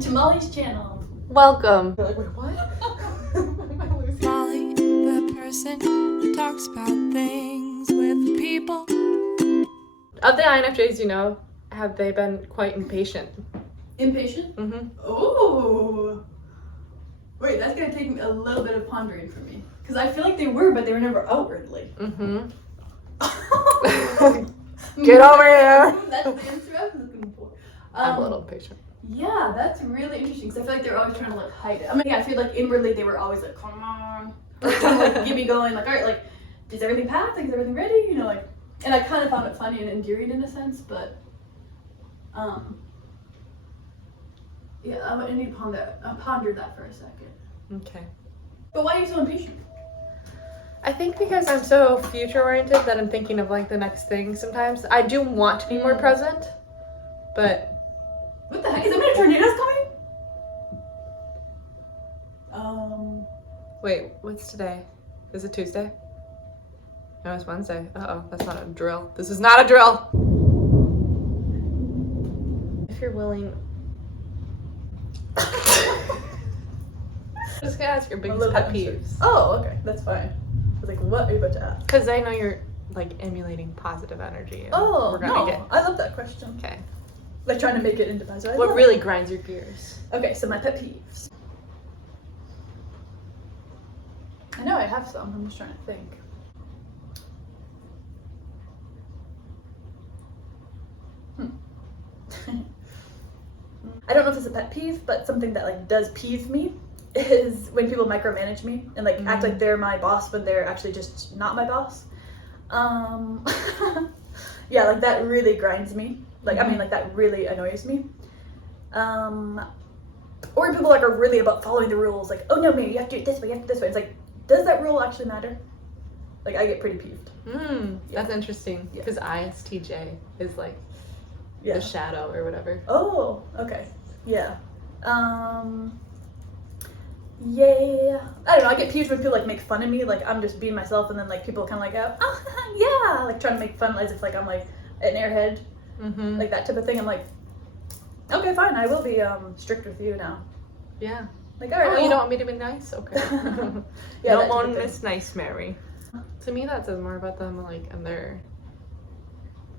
to Molly's channel. Welcome. You're like, wait, what? Molly, the person who talks about things with people. Of the INFJs, you know, have they been quite impatient? Impatient? Mm-hmm. Ooh. Wait, that's gonna take a little bit of pondering for me. Because I feel like they were, but they were never outwardly. Mm-hmm. Get over here. That's the answer I was looking for. I'm a little impatient. Yeah, that's really interesting because I feel like they were always trying to like hide it. I mean, yeah, I feel like inwardly they were always like, come on, like, trying to like get me going. Like, all right, like, is everything packed? Like, is everything ready? You know, like, and I kind of found it funny and endearing in a sense, but, yeah, I need to ponder that for a second. Okay. But why are you so impatient? I think because I'm so future oriented that I'm thinking of like the next thing sometimes. I do want to be more present, but What the heck? Is there many tornadoes coming? wait, what's today? Is it Tuesday? No, it's Wednesday. Uh-oh, that's not a drill. This is not a drill! If you're willing... I'm just gonna ask your biggest pet peeves. Oh, okay, that's fine. I was like, what are you about to ask? Because I know you're like emulating positive energy. And Oh, we're gonna no, I love that question. Okay. Like trying to make it into positive. What really grinds your gears? Okay, so my pet peeves. I know I have some. I'm just trying to think. I don't know if it's a pet peeve, but something that like does peeve me is when people micromanage me and like act like they're my boss when they're actually just not my boss. Yeah, like that really grinds me. Like, I mean, like that really annoys me. Or people like are really about following the rules. Like, oh no, Mary, you have to do it this way, you have to do it this way. It's like, does that rule actually matter? Like, I get pretty peeved. That's interesting. Yeah. Because ISTJ is like Yeah. the shadow or whatever. Oh, okay. Yeah. Yeah. I don't know. I get peeved when people like make fun of me. Like I'm just being myself, and then like people kind of like go, oh, yeah, like trying to make fun as if like I'm like an airhead, like that type of thing. I'm like, okay, fine. I will be strict with you now. Yeah. Like, all right. Oh, you don't want me to be nice? Okay. Yeah, don't that type want of thing. Miss Nice Mary. To me, that says more about them. Like, and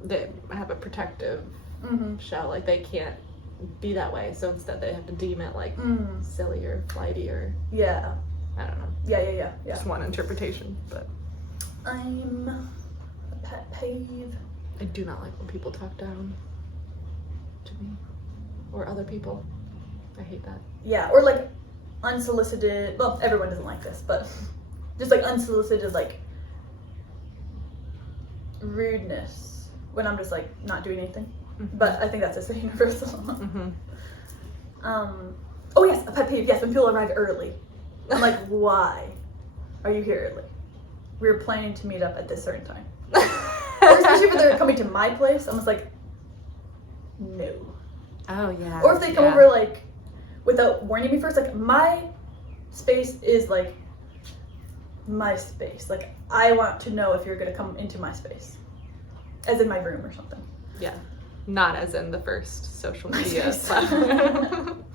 they have a protective shell. Like they can't be that way, so instead they have to deem it like silly or flighty or Yeah. I don't know. Yeah. Just one interpretation, but I'm a pet peeve. I do not like when people talk down to me or other people. I hate that. Yeah, or like unsolicited. Well, everyone doesn't like this, but just like unsolicited like rudeness when I'm just like not doing anything. But I think that's just universal. Oh yes, a pet peeve. Yes, when people arrive early. I'm like, why are you here early? We were planning to meet up at this certain time. Or especially if they're coming to my place, I'm just like, no. Oh yeah. Or if they come over like without warning me first, like my space is like my space. Like I want to know if you're gonna come into my space, as in my room or something. Yeah. Not as in the first social media MySpace. platform.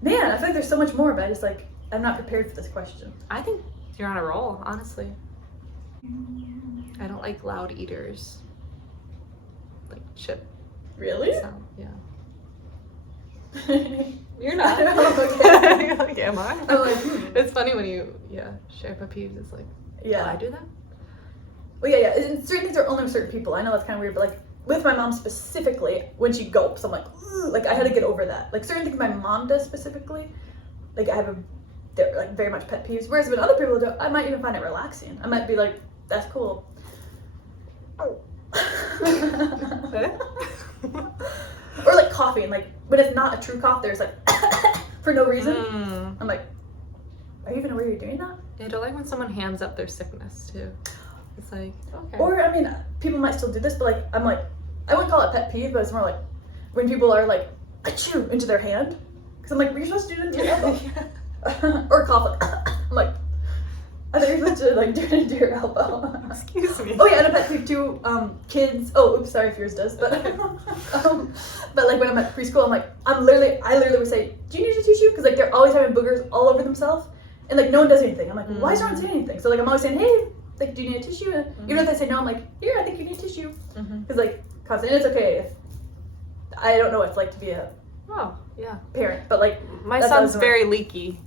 Man, I feel like there's so much more, but I just like I'm not prepared for this question. I think you're on a roll, honestly. I don't like loud eaters. Like chip Really? sound. Yeah. You're You're not. Okay. You're like, am I? I'm like, It's funny when you share pet peeves. It's like, Yeah. do I do that? Well, yeah. And certain things are only with certain people. I know that's kind of weird, but like with my mom specifically, when she gulps, I'm like, ugh, like I had to get over that. Like certain things my mom does specifically, like they're like very much pet peeves. Whereas when other people do, I might even find it relaxing. I might be like, that's cool. Oh. Or like coughing, like when it's not a true cough, there's like for no reason. I'm like, are you even aware you're doing that? I don't like when someone hams up their sickness too. It's like, okay. Or I mean, people might still do this, but like I'm like, I wouldn't call it pet peeve, but it's more like when people are like achoo into their hand, because I'm like, you're supposed to do it into your elbow. Or cough like I'm like, I thought you were supposed to like do it into your elbow. Excuse me. Oh yeah, and a pet peeve too. Kids. Oh, oops, sorry if yours does, but but like when I'm at preschool, I literally would say, "Do you need a tissue?" Because like they're always having boogers all over themselves, and like no one does anything. I'm like, why is no one saying anything? So like I'm always saying, "Hey, like, do you need a tissue?" And even if they say no, I'm like, "Here, I think you need a tissue." Because like constantly, and it's okay if I don't know what it's like to be a parent, but like my son's very leaky.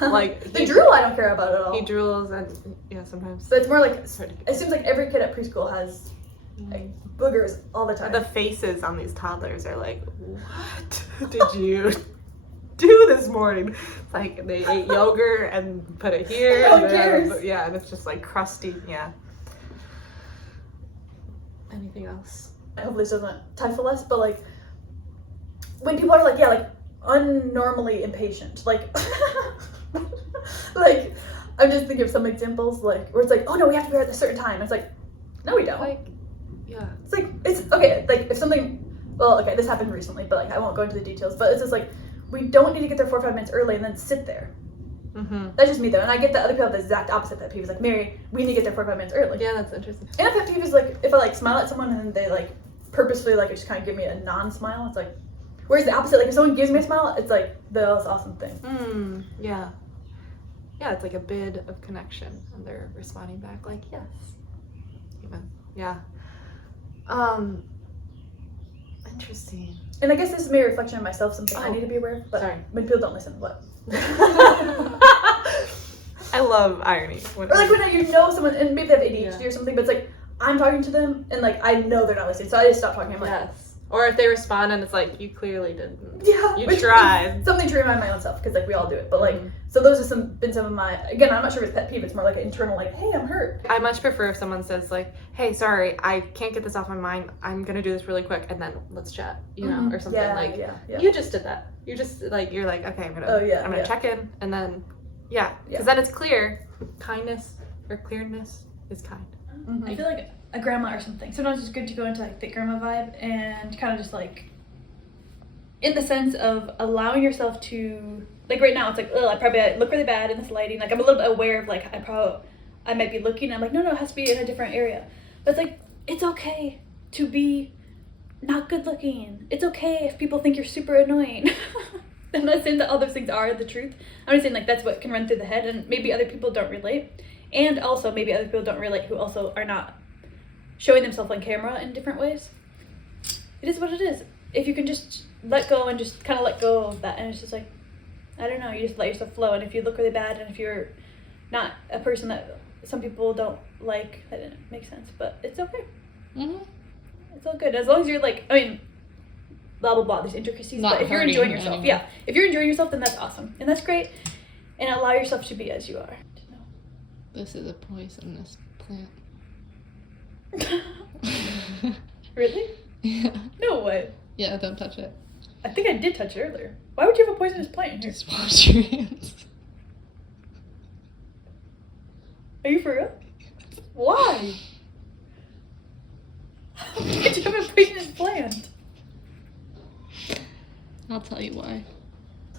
Like the drool, I don't care about at all. He drools and sometimes. But it's more like it seems like every kid at preschool has like boogers all the time. The faces on these toddlers are like, what did you do this morning? It's like they ate yogurt and put it here. No one cares. And it's just like crusty. Yeah. Anything else? Hopefully this doesn't title us, but like when people are like, unnormally impatient, like like I'm just thinking of some examples like where it's like, oh no, we have to be here at a certain time. It's like, no, we don't. Like, yeah. It's like it's okay. Like if something, well, okay, this happened recently, but like I won't go into the details. But it's just like we don't need to get there 4 or 5 minutes early and then sit there. That's just me though, and I get that other people have the exact opposite pet peeve. It's like, Mary, we need to get there 4 or 5 minutes early. Yeah, that's interesting. And a pet peeve is like if I like smile at someone and then they like purposefully like just kind of give me a non-smile. It's like, whereas the opposite, like if someone gives me a smile, it's like the most awesome thing. Yeah. Yeah, it's like a bid of connection, and they're responding back like, yes. Amen. Yeah. Interesting. And I guess this is maybe a reflection of myself, something I need to be aware of. But sorry. when people don't listen, what? I love irony. Or like when you know someone, and maybe they have ADHD or something, but it's like I'm talking to them, and like I know they're not listening, so I just stop talking. I'm like, yes. Or if they respond and it's like, you clearly didn't. Yeah. You tried. Something to remind my own self, because like we all do it. But like, so those have been some of my, again, I'm not sure if it's pet peeve, it's more like an internal, like, hey, I'm hurt. I much prefer if someone says like, hey, sorry, I can't get this off my mind. I'm going to do this really quick and then let's chat, you know, or something you just did that. You just like, you're like, okay, I'm going to check in and then, because then it's clear. Kindness or clearness is kind. I feel like a grandma or something. Sometimes it's good to go into like the grandma vibe and kind of just like, in the sense of allowing yourself to, like right now it's like, I probably look really bad in this lighting. Like I'm a little bit aware of like I might be looking. I'm like, no, it has to be in a different area. But it's like, it's okay to be not good looking. It's okay if people think you're super annoying. I'm not saying that all those things are the truth. I'm just saying like that's what can run through the head, and maybe other people don't relate. And also maybe other people don't relate who also are not showing themselves on camera in different ways. It is what it is. If you can just let go and just kind of let go of that, and it's just like, I don't know, you just let yourself flow. And if you look really bad, and if you're not a person that some people don't like, that didn't make sense, but it's okay. It's all good as long as you're like, I mean, blah blah blah, there's intricacies, but if you're enjoying yourself, if you're enjoying yourself, then that's awesome and that's great, and allow yourself to be as you are. This is a poisonous plant. Really? Yeah. No way. Yeah, don't touch it. I think I did touch it earlier. Why would you have a poisonous plant in here? Just wash your hands. Are you for real? Why? Why did you have a poisonous plant? I'll tell you why.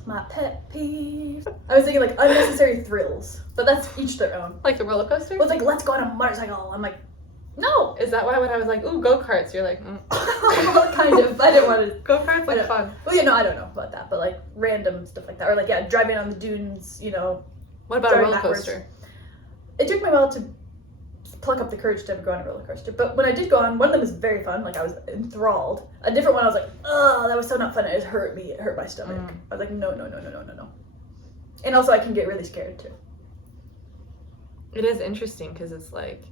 My pet peeve. I was thinking like unnecessary thrills, but that's each their own. Like the roller coaster? Well, it's like, let's go on a motorcycle. I'm like, no. Is that why when I was like, ooh, go-karts, you're like, Well, kind of. I didn't want to. Go-karts like fun. Well, yeah, no, I don't know about that, but like random stuff like that. Or like, driving on the dunes, you know. What about a driving roller backwards. coaster? It took me a while to pluck up the courage to ever go on a roller coaster. But when I did go on, one of them was very fun. Like I was enthralled. A different one, I was like, oh, that was so not fun. It hurt me. It hurt my stomach. I was like, no. And also, I can get really scared too. It is interesting because it's like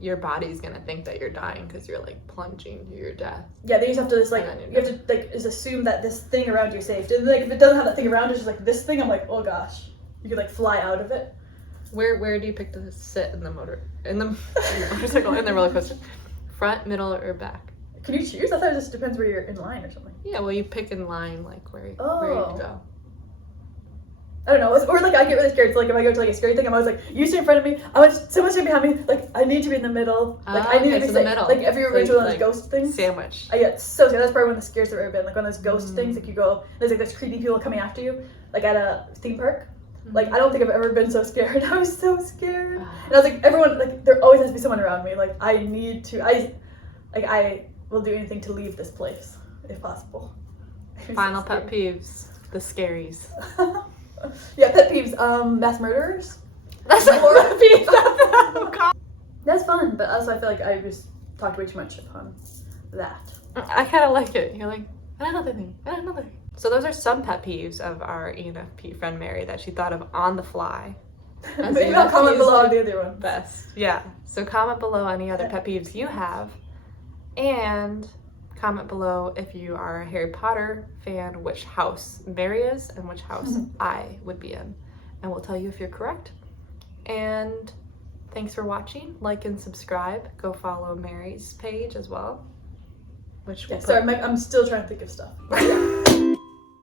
your body's gonna think that you're dying because you're like plunging to your death. Yeah, then you just have to just like you have to like just assume that this thing around you is safe. And like if it doesn't have that thing around, it's just like this thing. I'm like, oh gosh, you could like fly out of it. Where do you pick to sit in the motorcycle in the roller coaster? Front, middle, or back? Can you choose? I thought it just depends where you're in line or something. Yeah, well, you pick in line like where you go. I don't know. Or like I get really scared. So like if I go to like a scary thing, I'm always like, you stay in front of me. I want someone stay behind me. Like I need to be in the middle. Like I need to be in the middle. Like if you ever been to one of those ghost things. Sandwich. I get so scared. That's probably one of the scariest I've ever been. Like one of those ghost things. Like you go, there's like those creepy people coming after you. Like at a theme park. Like, I don't think I've ever been so scared. I was so scared. And I was like, everyone, like, there always has to be someone around me. Like, I will do anything to leave this place, if possible. Final pet peeves, the scaries. Yeah, pet peeves, mass murderers. That's a pet peeve. Oh, God. That's fun, but also I feel like I just talked way too much on that. I kind of like it. You're like, and another thing, and another thing. So those are some pet peeves of our ENFP friend Mary that she thought of on the fly. Maybe I'll comment below on the other one. Best. Yeah. So comment below any other pet peeves you have. And comment below if you are a Harry Potter fan, which house Mary is and which house I would be in. And we'll tell you if you're correct. And thanks for watching. Like and subscribe. Go follow Mary's page as well. Which I'm still trying to think of stuff.